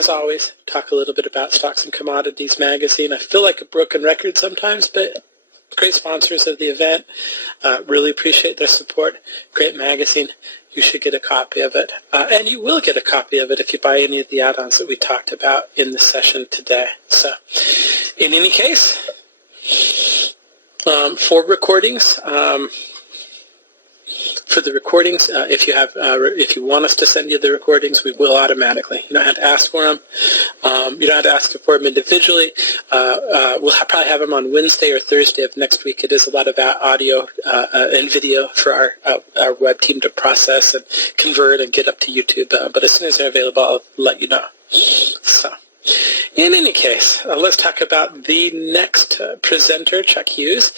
as always, talk a little bit about Stocks and Commodities magazine. I feel like a broken record sometimes, but great sponsors of the event. Really appreciate their support. Great magazine. You should get a copy of it. And you will get a copy of it if you buy any of the add-ons that we talked about in the session today. So, in any case, for recordings, if you want us to send you the recordings, we will automatically. You don't have to ask for them. You don't have to ask for them individually. We'll probably have them on Wednesday or Thursday of next week. It is a lot of audio and video for our web team to process and convert and get up to YouTube. But as soon as they're available, I'll let you know. So, in any case, let's talk about the next presenter, Chuck Hughes.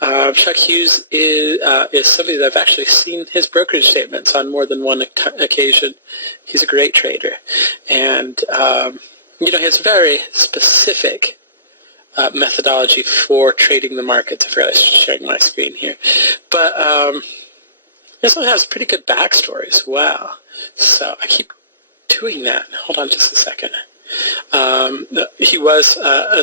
Chuck Hughes is somebody that I've actually seen his brokerage statements on more than one occasion. He's a great trader. And, he has a very specific methodology for trading the markets. I forgot sharing my screen here. But he also has pretty good backstory as well. So I keep doing that. Hold on just a second. He was, I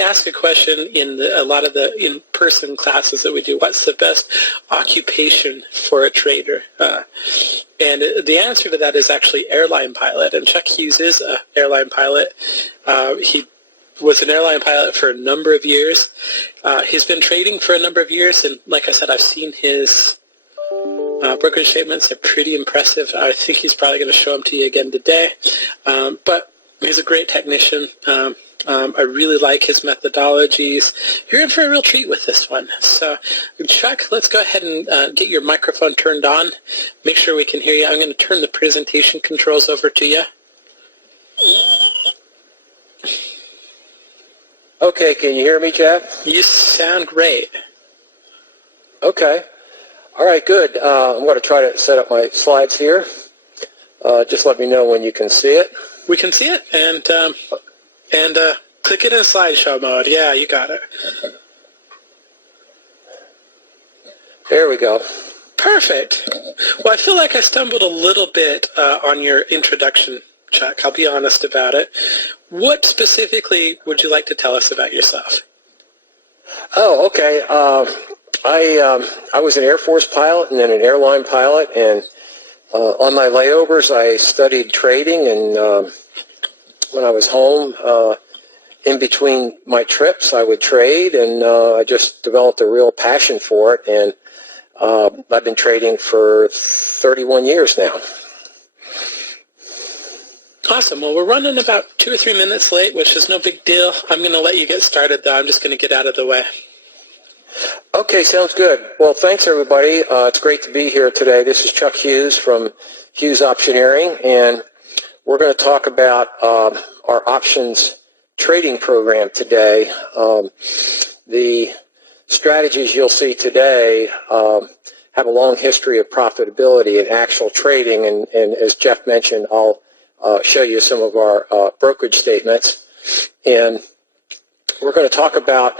ask a question in a lot of the in-person classes that we do, what's the best occupation for a trader? And the answer to that is actually airline pilot, and Chuck Hughes is an airline pilot. He was an airline pilot for a number of years. He's been trading for a number of years, and like I said, I've seen his brokerage statements. Are pretty impressive. I think he's probably going to show them to you again today. But he's a great technician. I really like his methodologies. You're in for a real treat with this one. So, Chuck, let's go ahead and get your microphone turned on. Make sure we can hear you. I'm going to turn the presentation controls over to you. Okay, can you hear me, Jeff? You sound great. Okay. All right, good. I'm going to try to set up my slides here. Just let me know when you can see it. We can see it, and click it in slideshow mode. Yeah, you got it. There we go. Perfect. Well, I feel like I stumbled a little bit on your introduction, Chuck. I'll be honest about it. What specifically would you like to tell us about yourself? Oh, okay. I was an Air Force pilot and then an airline pilot, and on my layovers I studied trading, and when I was home, in between my trips I would trade, and I just developed a real passion for it, and I've been trading for 31 years now. Awesome. Well, we're running about 2 or 3 minutes late, which is no big deal. I'm going to let you get started, though. I'm just going to get out of the way. Okay, sounds good. Well, thanks, everybody. It's great to be here today. This is Chuck Hughes from Hughes Optioneering, and we're going to talk about our options trading program today. The strategies you'll see today have a long history of profitability in actual trading, and as Jeff mentioned, I'll show you some of our brokerage statements. And we're going to talk about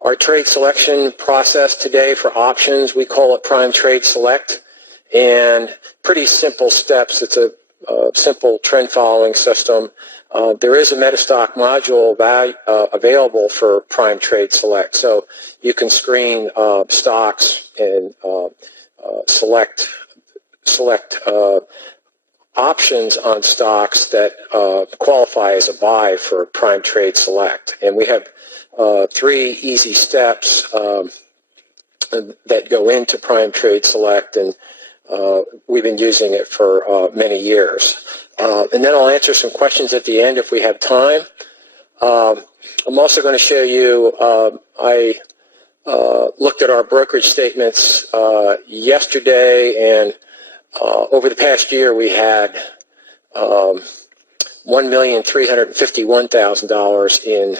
our trade selection process today for options. We call it Prime Trade Select, and pretty simple steps. It's a simple trend following system. There is a Metastock module available for Prime Trade Select, so you can screen stocks and select options on stocks that qualify as a buy for Prime Trade Select. And we have 3 easy steps that go into Prime Trade Select, and we've been using it for many years. And then I'll answer some questions at the end if we have time. I'm also going to show you, I looked at our brokerage statements yesterday, and over the past year we had $1,351,000 in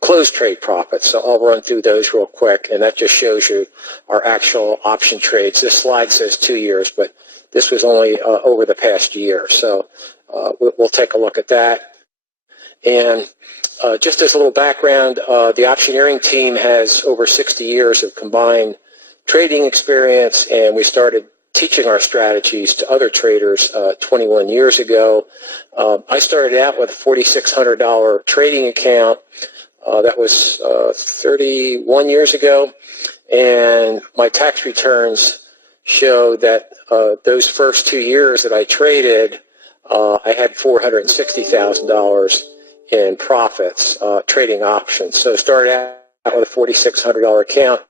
closed trade profits. So I'll run through those real quick, and that just shows you our actual option trades. This slide says 2 years, but this was only over the past year. So we'll take a look at that. And just as a little background, the optioneering team has over 60 years of combined trading experience, and we started teaching our strategies to other traders 21 years ago. I started out with a $4,600 trading account. That was 31 years ago, and my tax returns show that those first 2 years that I traded, I had $460,000 in profits trading options. So started out with a $4,600 account,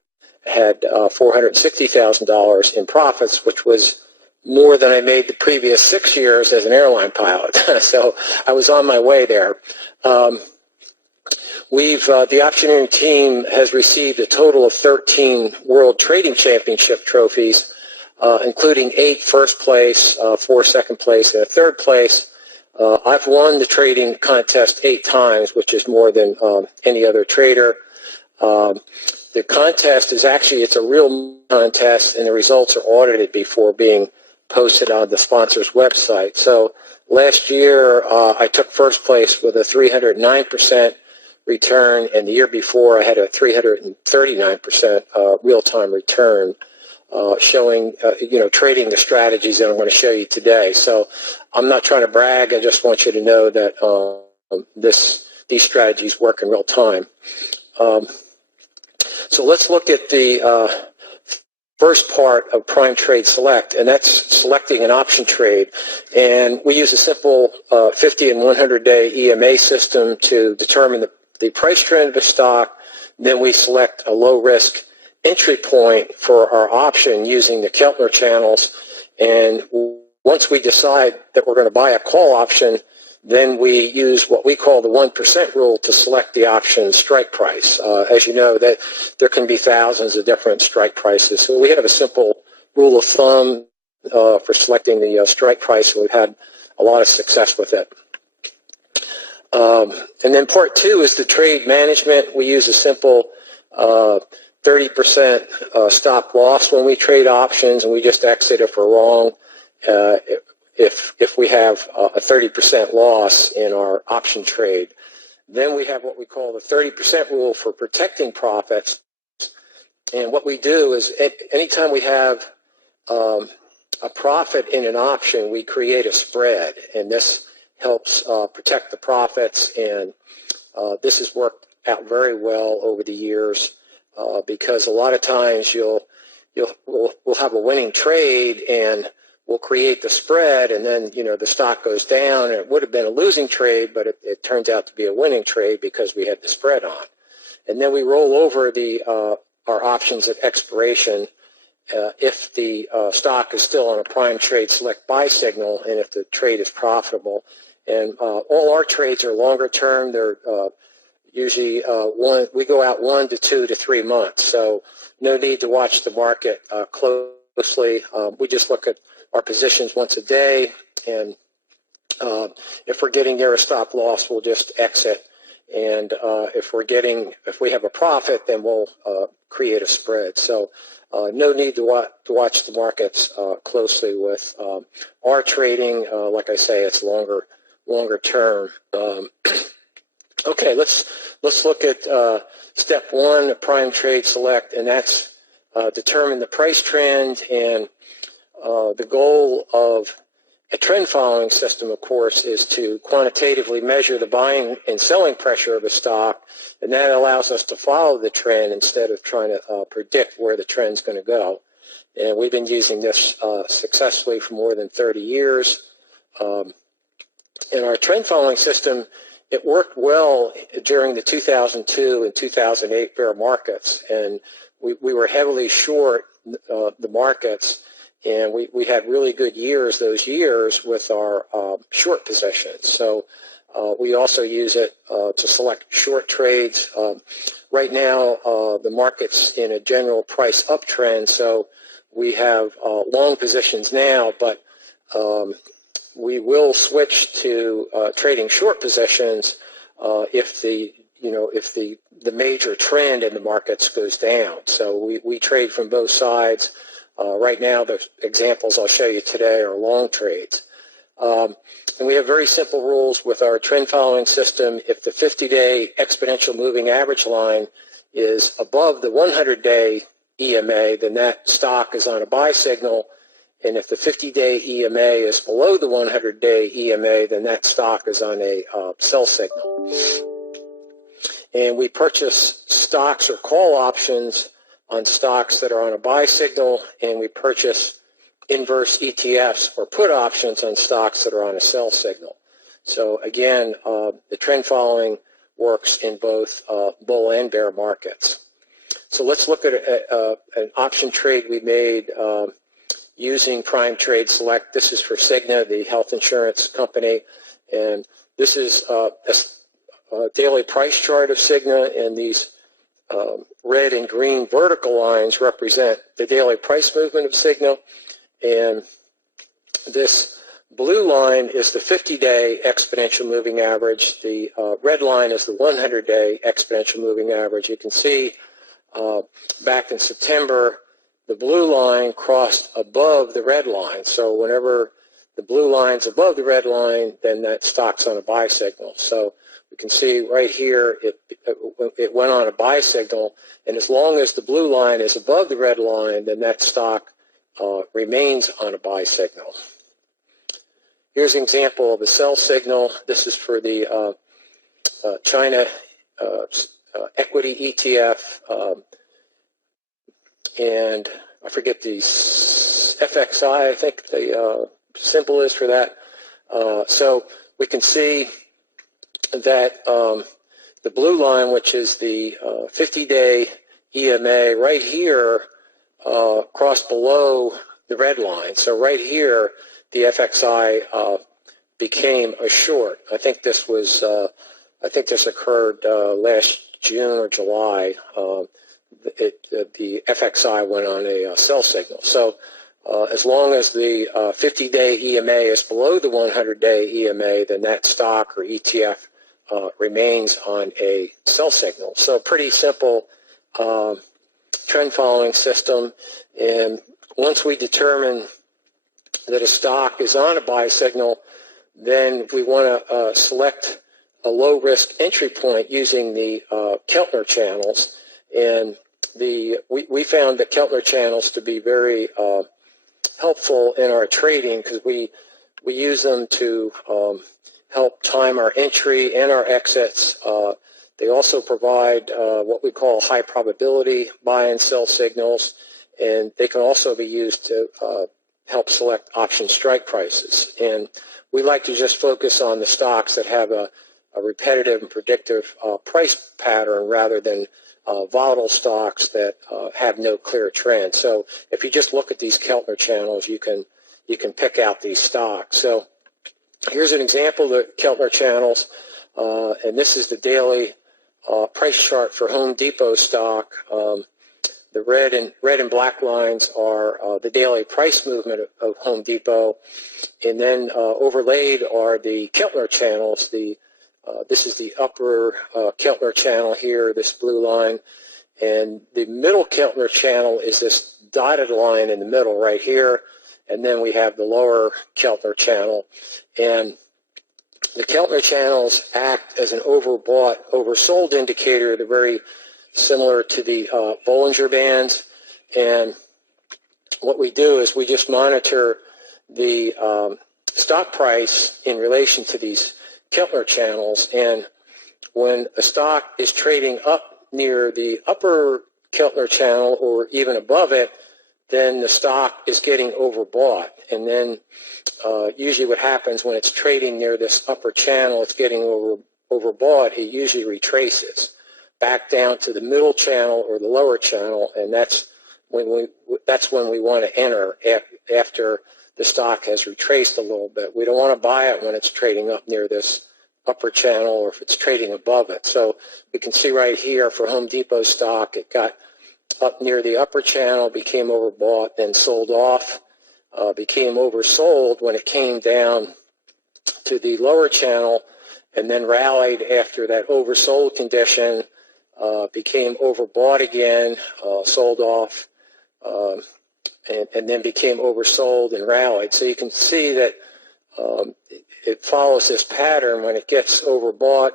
had $460,000 in profits, which was more than I made the previous 6 years as an airline pilot. So I was on my way there. The optioneering team has received a total of 13 World Trading Championship trophies, including 8 first place, 4 second place, and a third place. I've won the trading contest 8 times, which is more than any other trader. The contest is it's a real contest, and the results are audited before being posted on the sponsor's website. So last year, I took first place with a 309% return, and the year before I had a 339% real-time return, showing, trading the strategies that I'm going to show you today. So I'm not trying to brag. I just want you to know that these strategies work in real time. So let's look at the first part of Prime Trade Select, and that's selecting an option trade. And we use a simple 50 and 100-day EMA system to determine the price trend of a stock. Then we select a low-risk entry point for our option using the Keltner channels. And once we decide that we're going to buy a call option, then we use what we call the 1% rule to select the option strike price. As you know, that there can be thousands of different strike prices. So we have a simple rule of thumb for selecting the strike price, and we've had a lot of success with it. And then part 2 is the trade management. We use a simple 30% stop loss when we trade options, and we just exit if we're wrong. If we have a 30% loss in our option trade. Then we have what we call the 30% rule for protecting profits. And what we do is anytime we have a profit in an option, we create a spread, and this helps protect the profits. And this has worked out very well over the years because a lot of times we'll have a winning trade and we'll create the spread, and then the stock goes down, and it would have been a losing trade, but it turns out to be a winning trade because we had the spread on. And then we roll over our options at expiration if the stock is still on a Prime Trade Select buy signal and if the trade is profitable. And all our trades are longer term. They're usually we go out 1 to 2 to 3 months, so no need to watch the market closely. We just look at our positions once a day, and if we're getting near a stop loss, we'll just exit. And if we have a profit, then we'll create a spread. So no need to watch the markets closely with our trading. Like I say, it's longer term. Okay, let's look at step 1 of Prime Trade Select, and that's determine the price trend. And the goal of a trend following system, of course, is to quantitatively measure the buying and selling pressure of a stock, and that allows us to follow the trend instead of trying to predict where the trend's going to go. And we've been using this successfully for more than 30 years. In our trend following system, it worked well during the 2002 and 2008 bear markets, and we were heavily short the markets. And we had really good years those years with our short positions. So we also use it to select short trades. Right now, the market's in a general price uptrend, so we have long positions now, but we will switch to trading short positions if the major trend in the markets goes down. So we trade from both sides. Right now, the examples I'll show you today are long trades. And we have very simple rules with our trend following system. If the 50-day exponential moving average line is above the 100-day EMA, then that stock is on a buy signal. And if the 50-day EMA is below the 100-day EMA, then that stock is on a sell signal. And we purchase stocks or call options on stocks that are on a buy signal, and we purchase inverse ETFs or put options on stocks that are on a sell signal. So again, the trend following works in both bull and bear markets. So let's look at an option trade we made using Prime Trade Select. This is for Cigna, the health insurance company, and this is a daily price chart of Cigna, and these red and green vertical lines represent the daily price movement of Cigna, and this blue line is the 50-day exponential moving average. The red line is the 100-day exponential moving average. You can see back in September, the blue line crossed above the red line. So whenever the blue line's above the red line, then that stock's on a buy signal. So we can see right here it went on a buy signal, and as long as the blue line is above the red line, then that stock remains on a buy signal. Here's an example of a sell signal. This is for the China equity ETF, and I forget the FXI, I think the symbol is for that. So we can see that the blue line, which is the 50-day EMA, right here crossed below the red line. So right here, the FXI became a short. I think this was, this occurred last June or July. The FXI went on a sell signal. So as long as the 50-day EMA is below the 100-day EMA, then that stock or ETF remains on a sell signal. So pretty simple trend following system. And once we determine that a stock is on a buy signal, then we want to select a low risk entry point using the Keltner channels. And we found the Keltner channels to be very helpful in our trading, because we use them to help time our entry and our exits. They also provide what we call high probability buy and sell signals, and they can also be used to help select option strike prices. And we like to just focus on the stocks that have a repetitive and predictive price pattern rather than volatile stocks that have no clear trend. So if you just look at these Keltner channels, you can pick out these stocks. So here's an example of the Keltner channels, and this is the daily price chart for Home Depot stock. The red and black lines are the daily price movement of Home Depot, and then overlaid are the Keltner channels. This is the upper Keltner channel here, this blue line, and the middle Keltner channel is this dotted line in the middle right here, and then we have the lower Keltner channel. And the Keltner channels act as an overbought, oversold indicator. They're very similar to the Bollinger Bands, and what we do is we just monitor the stock price in relation to these Keltner channels, and when a stock is trading up near the upper Keltner channel or even above it, then the stock is getting overbought. And then usually what happens when it's trading near this upper channel, it's getting overbought, it usually retraces back down to the middle channel or the lower channel, and that's when we want to enter after the stock has retraced a little bit. We don't want to buy it when it's trading up near this upper channel or if it's trading above it. So we can see right here for Home Depot stock, it got up near the upper channel, became overbought, then sold off, became oversold when it came down to the lower channel, and then rallied after that oversold condition, became overbought again, sold off, and then became oversold and rallied. So you can see that it follows this pattern. When it gets overbought,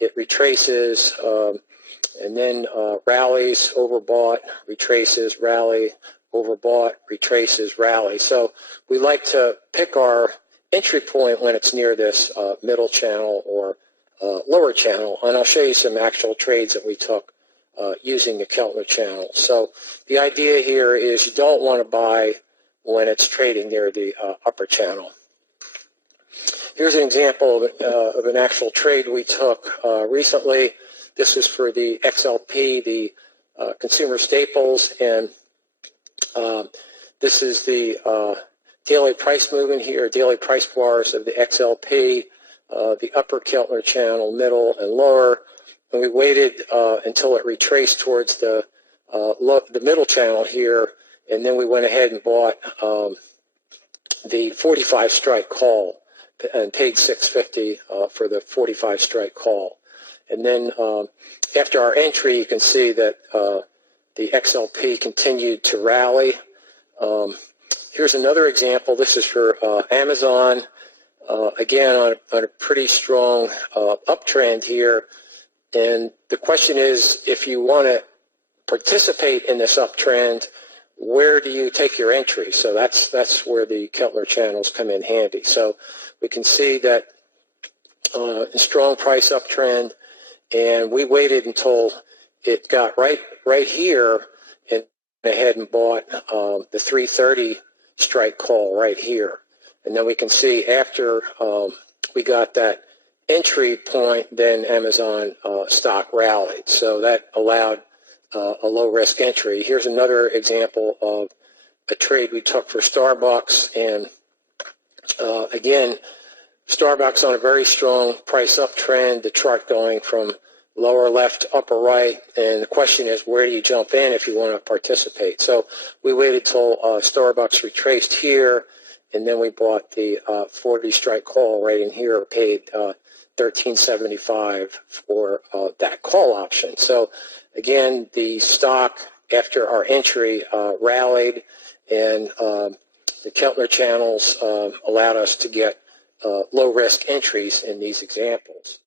it retraces, and then rallies, overbought, retraces, rally, overbought, retraces, rally. So we like to pick our entry point when it's near this middle channel or lower channel, and I'll show you some actual trades that we took using the Keltner channel. So the idea here is you don't want to buy when it's trading near the upper channel. Here's an example of an actual trade we took recently. This was for the XLP, the consumer staples, and this is the daily price movement here, daily price bars of the XLP, the upper Keltner channel, middle, and lower. And we waited until it retraced towards the middle channel here, and then we went ahead and bought the 45 strike call and paid $6.50 for the 45 strike call. And then after our entry, you can see that the XLP continued to rally. Here's another example. This is for Amazon. Again, on a pretty strong uptrend here. And the question is, if you want to participate in this uptrend, where do you take your entry? So that's where the Keltner channels come in handy. So we can see that a strong price uptrend, and we waited until it got right here and went ahead and bought the 330 strike call right here. And then we can see after we got that entry point, then Amazon stock rallied. So that allowed a low-risk entry. Here's another example of a trade we took for Starbucks. And again, Starbucks on a very strong price uptrend, the chart going from lower left to upper right. And the question is, where do you jump in if you want to participate? So we waited till Starbucks retraced here, and then we bought the 40 strike call right in here, paid $13.75 for that call option. So again, the stock after our entry rallied, and the Keltner channels allowed us to get low risk entries in these examples.